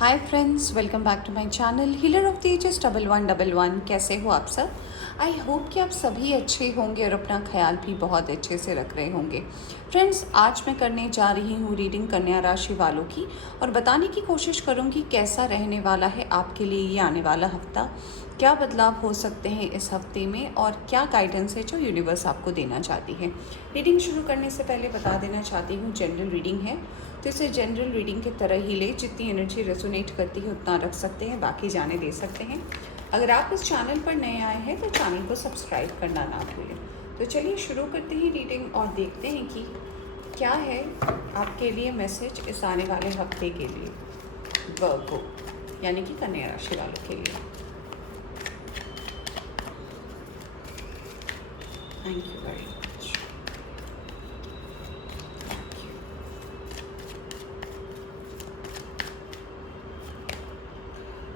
Hi friends, welcome back to my channel healer of the ages 1111। कैसे हो आप सब? आई होप कि आप सभी अच्छे होंगे और अपना ख्याल भी बहुत अच्छे से रख रहे होंगे। फ्रेंड्स, आज मैं करने जा रही हूँ रीडिंग कन्या राशि वालों की और बताने की कोशिश करूँगी कैसा रहने वाला है आपके लिए ये आने वाला हफ्ता, क्या बदलाव हो सकते हैं इस हफ्ते में और क्या गाइडेंस है जो यूनिवर्स आपको देना चाहती है। रीडिंग शुरू करने से पहले बता देना चाहती हूँ जनरल रीडिंग है, तो इसे जनरल रीडिंग की तरह ही ले, जितनी एनर्जी रेजोनेट करती है उतना रख सकते हैं, बाकी जाने दे सकते हैं। अगर आप इस चैनल पर नए आए हैं तो चैनल को सब्सक्राइब करना ना भूलें। तो चलिए शुरू करते हैं रीडिंग और देखते हैं कि क्या है आपके लिए मैसेज इस आने वाले हफ्ते के लिए वर्गो यानी कि कन्या राशि वालों के लिए। Thank you very much.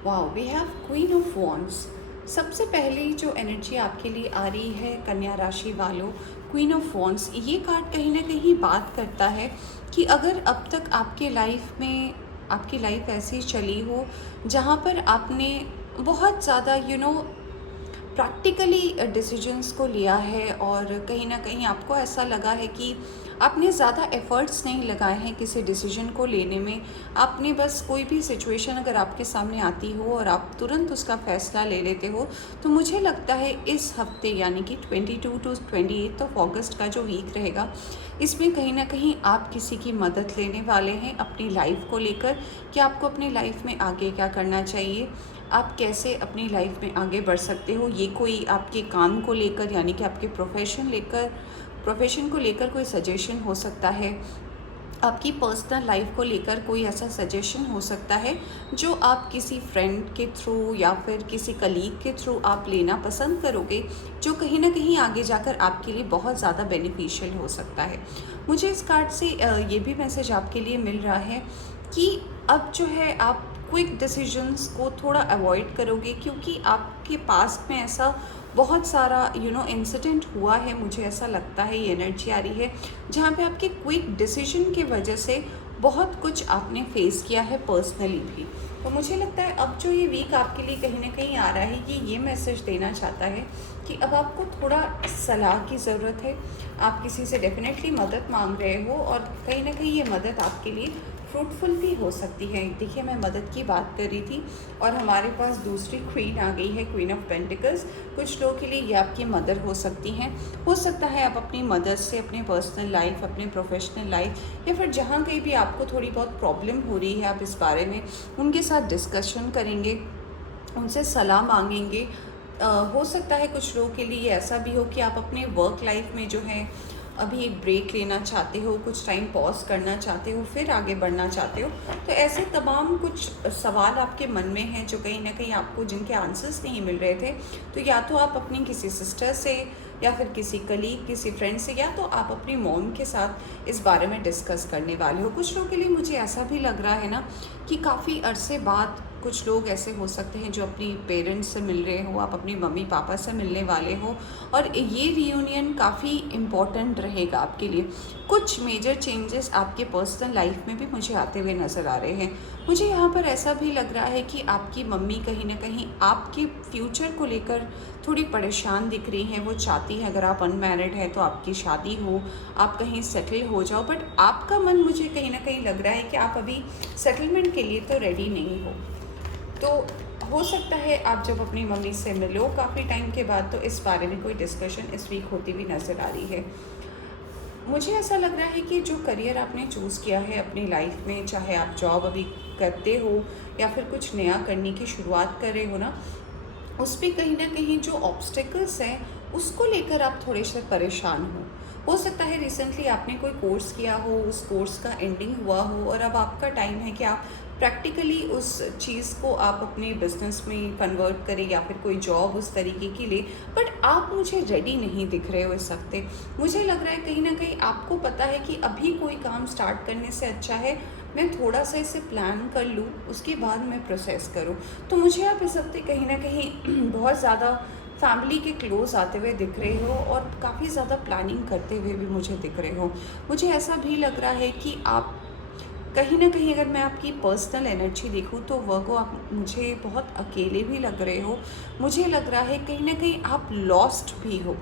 Wow, we have queen of wands. सबसे पहले जो एनर्जी आपके लिए आ रही है कन्या राशि वालों, क्वीन ऑफ वॉन्ड्स, ये कार्ड कहीं ना कहीं बात करता है कि अगर अब तक आपके लाइफ में आपकी लाइफ ऐसी चली हो जहाँ पर आपने बहुत ज़्यादा प्रैक्टिकली डिसीजंस को लिया है और कहीं ना कहीं आपको ऐसा लगा है कि आपने ज़्यादा एफ़र्ट्स नहीं लगाए हैं किसी डिसीजन को लेने में। आपने बस कोई भी सिचुएशन अगर आपके सामने आती हो और आप तुरंत उसका फ़ैसला ले लेते हो, तो मुझे लगता है इस हफ्ते यानी कि 22 टू 28 ऑफ अगस्त का जो वीक रहेगा, इसमें कहीं ना कहीं आप किसी की मदद लेने वाले हैं अपनी लाइफ को लेकर कि आपको अपनी लाइफ में आगे क्या करना चाहिए, आप कैसे अपनी लाइफ में आगे बढ़ सकते हो। ये कोई आपके काम को लेकर यानी कि आपके प्रोफेशन को लेकर कोई सजेशन हो सकता है, आपकी पर्सनल लाइफ को लेकर कोई ऐसा सजेशन हो सकता है जो आप किसी फ्रेंड के थ्रू या फिर किसी कलीग के थ्रू आप लेना पसंद करोगे, जो कहीं ना कहीं आगे जाकर आपके लिए बहुत ज़्यादा बेनिफिशियल हो सकता है। मुझे इस कार्ड से ये भी मैसेज आपके लिए मिल रहा है कि अब जो है आप क्विक डिसीजंस को थोड़ा अवॉइड करोगे, क्योंकि आपके पास्ट में ऐसा बहुत सारा इंसिडेंट हुआ है, मुझे ऐसा लगता है, ये एनर्जी आ रही है जहाँ पे आपके क्विक डिसीजन की वजह से बहुत कुछ आपने फेस किया है पर्सनली भी। तो मुझे लगता है अब जो ये वीक आपके लिए कहीं ना कहीं आ रहा है, ये मैसेज देना चाहता है कि अब आपको थोड़ा सलाह की ज़रूरत है। आप किसी से डेफिनेटली मदद मांग रहे हो और कहीं ना कहीं ये मदद आपके लिए फ्रूटफुल भी हो सकती है। देखिए, मैं मदद की बात कर रही थी और हमारे पास दूसरी क्वीन आ गई है, क्वीन ऑफ पेंटिकल्स। कुछ लोगों के लिए ये आपकी मदर हो सकती हैं। हो सकता है आप अपनी मदर से अपने पर्सनल लाइफ, अपने प्रोफेशनल लाइफ या फिर जहाँ कहीं भी आपको थोड़ी बहुत प्रॉब्लम हो रही है, आप इस बारे में उनके साथ डिस्कशन करेंगे, उनसे सलाह मांगेंगे। हो सकता है कुछ लोगों के लिए ऐसा भी हो कि आप अपने वर्क लाइफ में जो है अभी एक ब्रेक लेना चाहते हो, कुछ टाइम पॉज करना चाहते हो, फिर आगे बढ़ना चाहते हो। तो ऐसे तमाम कुछ सवाल आपके मन में हैं जो कहीं ना कहीं आपको जिनके आंसर्स नहीं मिल रहे थे, तो या तो आप अपनी किसी सिस्टर से या फिर किसी कलीग, किसी फ्रेंड से, या तो आप अपनी मॉम के साथ इस बारे में डिस्कस करने वाले हो। कुछ लोगों के लिए मुझे ऐसा भी लग रहा है ना कि काफ़ी अरसे बाद कुछ लोग ऐसे हो सकते हैं जो अपनी पेरेंट्स से मिल रहे हो, आप अपनी मम्मी पापा से मिलने वाले हो और ये रियूनियन काफ़ी इम्पॉर्टेंट रहेगा आपके लिए। कुछ मेजर चेंजेस आपके पर्सनल लाइफ में भी मुझे आते हुए नज़र आ रहे हैं। मुझे यहाँ पर ऐसा भी लग रहा है कि आपकी मम्मी कहीं ना कहीं आपके फ्यूचर को लेकर थोड़ी परेशान दिख रही हैं। वो चाहती है अगर आप अनमैरिड हैं तो आपकी शादी हो, आप कहीं सेटल हो जाओ, बट आपका मन मुझे कहीं ना कहीं लग रहा है कि आप अभी सेटलमेंट के लिए तो रेडी नहीं हो। तो हो सकता है आप जब अपनी मम्मी से मिलो काफ़ी टाइम के बाद, तो इस बारे में कोई डिस्कशन इस वीक होती हुई नज़र आ रही है। मुझे ऐसा लग रहा है कि जो करियर आपने चूज़ किया है अपनी लाइफ में, चाहे आप जॉब अभी करते हो या फिर कुछ नया करने की शुरुआत कर रहे हो ना, उस पर कहीं ना कहीं जो ऑब्स्टिकल्स हैं उसको लेकर आप थोड़े से परेशान हो सकता है रिसेंटली आपने कोई कोर्स किया हो, उस कोर्स का एंडिंग हुआ हो और अब आपका टाइम है कि आप प्रैक्टिकली उस चीज़ को आप अपने बिजनेस में कन्वर्ट करें या फिर कोई जॉब उस तरीके की ले, बट आप मुझे रेडी नहीं दिख रहे हो इस हफ्ते। मुझे लग रहा है कहीं ना कहीं आपको पता है कि अभी कोई काम स्टार्ट करने से अच्छा है मैं थोड़ा सा इसे प्लान कर लूँ, उसके बाद मैं प्रोसेस करूँ। तो मुझे आप इस हफ्ते कहीं ना कहीं बहुत ज़्यादा फैमिली के क्लोज आते हुए दिख रहे हो और काफ़ी ज़्यादा प्लानिंग करते हुए भी मुझे दिख रहे हो। मुझे ऐसा भी लग रहा है कि आप कहीं ना कहीं अगर मैं आपकी पर्सनल एनर्जी देखूँ तो वर्गो आप मुझे बहुत अकेले भी लग रहे हो। मुझे लग रहा है कहीं ना कहीं आप लॉस्ट भी हो।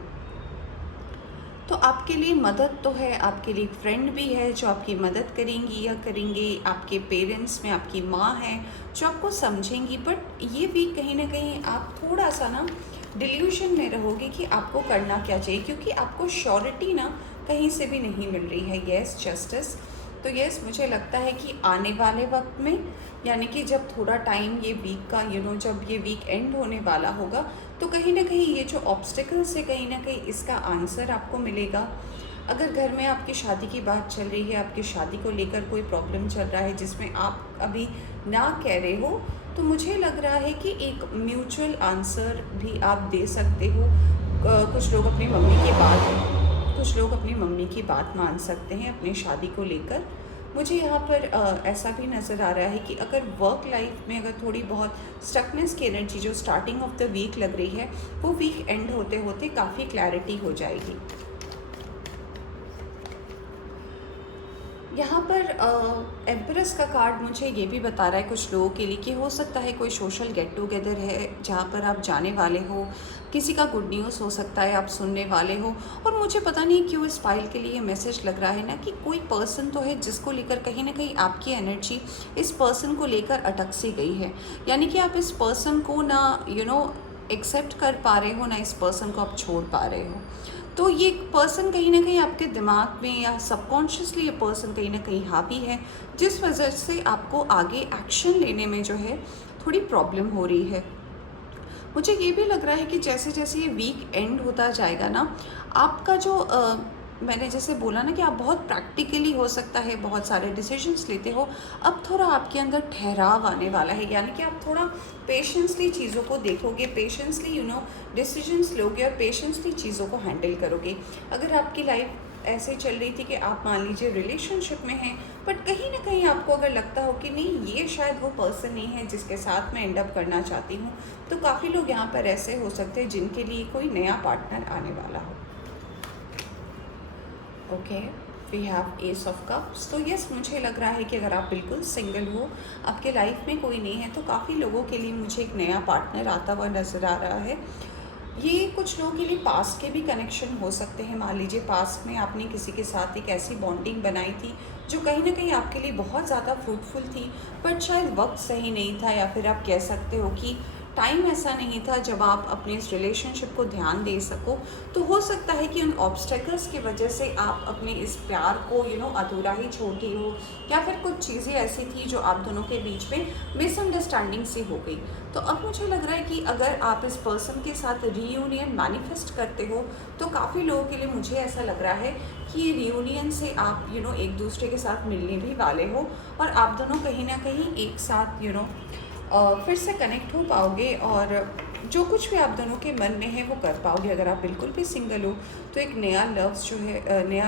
तो आपके लिए मदद तो है, आपके लिए फ्रेंड भी है जो आपकी मदद करेंगी या करेंगे, आपके पेरेंट्स में आपकी माँ है जो आपको समझेंगी। बट ये भी कहीं ना कहीं आप थोड़ा सा ना डिल्यूशन में रहोगे कि आपको करना क्या चाहिए, क्योंकि आपको श्योरिटी ना कहीं से भी नहीं मिल रही है। Yes justice. तो यस, मुझे लगता है कि आने वाले वक्त में, यानी कि जब थोड़ा टाइम ये वीक का जब ये वीक एंड होने वाला होगा, तो कहीं ना कहीं ये जो ऑब्स्टिकल्स है कहीं ना कहीं इसका आंसर आपको मिलेगा। अगर घर में आपकी शादी की बात चल रही है, आपकी शादी को लेकर कोई प्रॉब्लम चल रहा है जिसमें आप अभी ना कह रहे हो, तो मुझे लग रहा है कि एक म्यूचुअल आंसर भी आप दे सकते हो। कुछ लोग अपनी मम्मी की बात मान सकते हैं अपनी शादी को लेकर। मुझे यहाँ पर ऐसा भी नज़र आ रहा है कि अगर वर्क लाइफ में अगर थोड़ी बहुत स्टकनेस की एनर्जी जो स्टार्टिंग ऑफ द वीक लग रही है, वो वीक एंड होते होते काफ़ी क्लैरिटी हो जाएगी। यहाँ पर एम्प्रेस का कार्ड मुझे ये भी बता रहा है कुछ लोगों के लिए कि हो सकता है कोई सोशल गेट टुगेदर है जहाँ पर आप जाने वाले हो, किसी का गुड न्यूज़ हो सकता है आप सुनने वाले हो। और मुझे पता नहीं क्यों इस फाइल के लिए मैसेज लग रहा है ना कि कोई पर्सन तो है जिसको लेकर कहीं ना कहीं आपकी एनर्जी इस पर्सन को लेकर अटक सी गई है, यानी कि आप इस पर्सन को ना एक्सेप्ट कर पा रहे हो, ना इस पर्सन को आप छोड़ पा रहे हो। तो ये पर्सन कहीं ना कहीं आपके दिमाग में या सबकॉन्शियसली ये पर्सन कहीं ना कहीं हावी है, जिस वजह से आपको आगे एक्शन लेने में जो है थोड़ी प्रॉब्लम हो रही है। मुझे ये भी लग रहा है कि जैसे जैसे ये वीक एंड होता जाएगा ना, आपका जो मैंने जैसे बोला ना कि आप बहुत प्रैक्टिकली हो सकता है बहुत सारे डिसीजंस लेते हो, अब थोड़ा आपके अंदर ठहराव आने वाला है, यानी कि आप थोड़ा पेशेंसली चीज़ों को देखोगे, पेशेंसली डिसीजंस लोगे और पेशेंसली चीज़ों को हैंडल करोगे। अगर आपकी लाइफ ऐसे चल रही थी कि आप मान लीजिए रिलेशनशिप में हैं, बट कहीं ना कहीं आपको अगर लगता हो कि नहीं ये शायद वो पर्सन नहीं है जिसके साथ मैं एंड अप करना चाहती हूँ, तो काफ़ी लोग यहाँ पर ऐसे हो सकते हैं जिनके लिए कोई नया पार्टनर आने वाला हो। Okay, we have ace of cups. तो यस, मुझे लग रहा है कि अगर आप बिल्कुल सिंगल हो, आपके लाइफ में कोई नहीं है, तो काफ़ी लोगों के लिए मुझे एक नया पार्टनर आता हुआ नज़र आ रहा है। ये कुछ लोगों के लिए पास्ट के भी कनेक्शन हो सकते हैं। मान लीजिए पास्ट में आपने किसी के साथ एक ऐसी बॉन्डिंग बनाई थी जो कहीं ना कहीं आपके लिए बहुत ज़्यादा फ्रूटफुल थी, बट शायद वक्त सही नहीं था, या फिर आप कह सकते हो कि टाइम ऐसा नहीं था जब आप अपने इस रिलेशनशिप को ध्यान दे सको। तो हो सकता है कि उन ऑब्स्टेकल्स की वजह से आप अपने इस प्यार को अधूरा ही छोड़ गई हो, या फिर कुछ चीज़ें ऐसी थी जो आप दोनों के बीच में मिसअंडरस्टैंडिंग सी हो गई। तो अब मुझे लग रहा है कि अगर आप इस पर्सन के साथ रीयूनियन मैनिफेस्ट करते हो, तो काफ़ी लोगों के लिए मुझे ऐसा लग रहा है कि ये रीयूनियन से आप एक दूसरे के साथ मिलने भी वाले हो, और आप दोनों कहीं ना कहीं एक साथ फिर से कनेक्ट हो पाओगे, और जो कुछ भी आप दोनों के मन में है वो कर पाओगे। अगर आप बिल्कुल भी सिंगल हो तो एक नया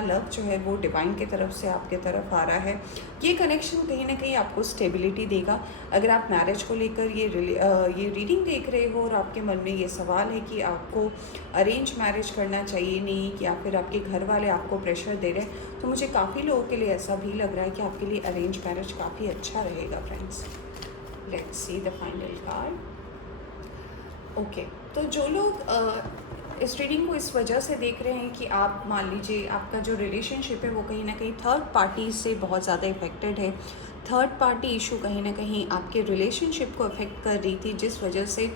लव जो है वो डिवाइन की तरफ से आपके तरफ आ रहा है। ये कनेक्शन कहीं ना कहीं आपको स्टेबिलिटी देगा। अगर आप मैरिज को लेकर ये रीडिंग देख रहे हो और आपके मन में ये सवाल है कि आपको अरेंज मैरिज करना चाहिए नहीं, या फिर आपके घर वाले आपको प्रेशर दे रहे हैं, तो मुझे काफ़ी लोगों के लिए ऐसा भी लग रहा है कि आपके लिए अरेंज मैरिज काफ़ी अच्छा रहेगा friends. Let's see the final card. Okay, तो जो लोग इस रीडिंग को इस वजह से देख रहे हैं कि आप मान लीजिए आपका जो रिलेशनशिप है वो कहीं ना कहीं थर्ड पार्टी से बहुत ज़्यादा इफेक्टेड है, थर्ड पार्टी इशू कहीं ना कहीं आपके रिलेशनशिप को अफेक्ट कर रही थी, जिस वजह से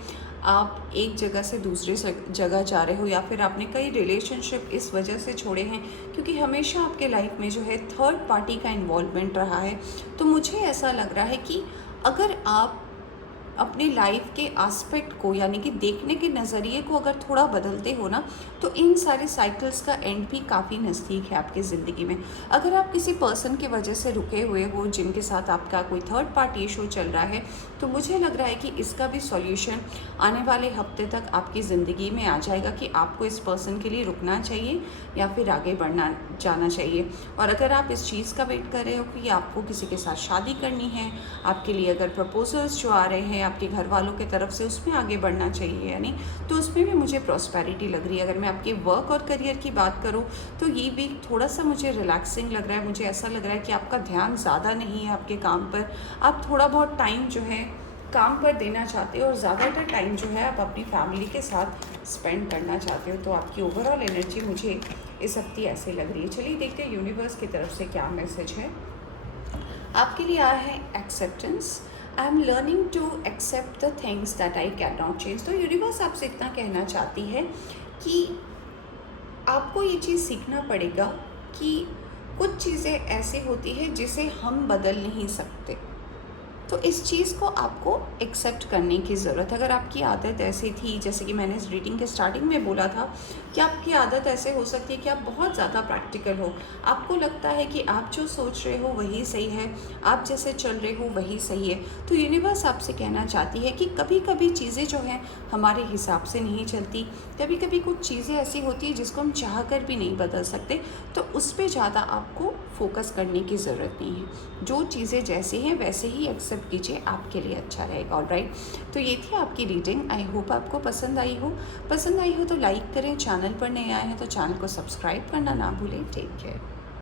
आप एक जगह से दूसरे जगह जा रहे हो, या फिर आपने कई रिलेशनशिप इस वजह से छोड़े हैं क्योंकि हमेशा आपके लाइफ में जो है थर्ड पार्टी का इन्वॉल्वमेंट रहा है। तो मुझे ऐसा लग रहा है कि अगर आप अपनी लाइफ के एस्पेक्ट को, यानी कि देखने के नज़रिए को अगर थोड़ा बदलते हो ना, तो इन सारे साइकिल्स का एंड भी काफ़ी नज़दीक है आपकी ज़िंदगी में। अगर आप किसी पर्सन की वजह से रुके हुए हो जिनके साथ आपका कोई थर्ड पार्टी इशू चल रहा है, तो मुझे लग रहा है कि इसका भी सॉल्यूशन आने वाले हफ्ते तक आपकी ज़िंदगी में आ जाएगा कि आपको इस पर्सन के लिए रुकना चाहिए या फिर आगे बढ़ना जाना चाहिए। और अगर आप इस चीज़ का वेट कर रहे हो कि आपको किसी के साथ शादी करनी है, आपके लिए अगर प्रपोजल्स जो आ रहे हैं, आपके घर वालों की तरफ से उसमें आगे बढ़ना चाहिए, यानी तो उसमें भी मुझे प्रॉस्पेरिटी लग रही है। अगर मैं आपके वर्क और करियर की बात करूँ तो ये वीक थोड़ा सा मुझे रिलैक्सिंग लग रहा है। मुझे ऐसा लग रहा है कि आपका ध्यान ज़्यादा नहीं है आपके काम पर, आप थोड़ा बहुत टाइम जो है काम पर देना चाहते हो और ज़्यादातर टाइम जो है आप अपनी फैमिली के साथ स्पेंड करना चाहते हो। तो आपकी ओवरऑल एनर्जी मुझे इस हफ्ते ऐसे लग रही है। चलिए देखते हैं यूनिवर्स की तरफ से क्या मैसेज है आपके लिए। आया है acceptance. I am learning to accept the things that I can not change. तो यूनिवर्स आपसे इतना कहना चाहती है कि आपको ये चीज़ सीखना पड़ेगा कि कुछ चीज़ें ऐसी होती है जिसे हम बदल नहीं सकते। तो इस चीज़ को आपको एक्सेप्ट करने की ज़रूरत है। अगर आपकी आदत ऐसी थी, जैसे कि मैंने इस रीडिंग के स्टार्टिंग में बोला था कि आपकी आदत ऐसे हो सकती है कि आप बहुत ज़्यादा प्रैक्टिकल हो, आपको लगता है कि आप जो सोच रहे हो वही सही है, आप जैसे चल रहे हो वही सही है। तो यूनिवर्स आपसे कहना चाहती है कि कभी कभी चीज़ें जो हैं हमारे हिसाब से नहीं चलती, कभी कभी कुछ चीज़ें ऐसी होती है जिसको हम चाह कर भी नहीं बदल सकते। तो उस पर ज़्यादा आपको फोकस करने की ज़रूरत नहीं है। जो चीज़ें जैसे हैं वैसे ही एक्सेप्ट कीजिए, आपके लिए अच्छा रहेगा। ऑलराइट, तो ये थी आपकी रीडिंग। आई होप आपको पसंद आई हो तो लाइक करें, चैनल पर नए आए हैं तो चैनल को सब्सक्राइब करना ना भूलें। Take care.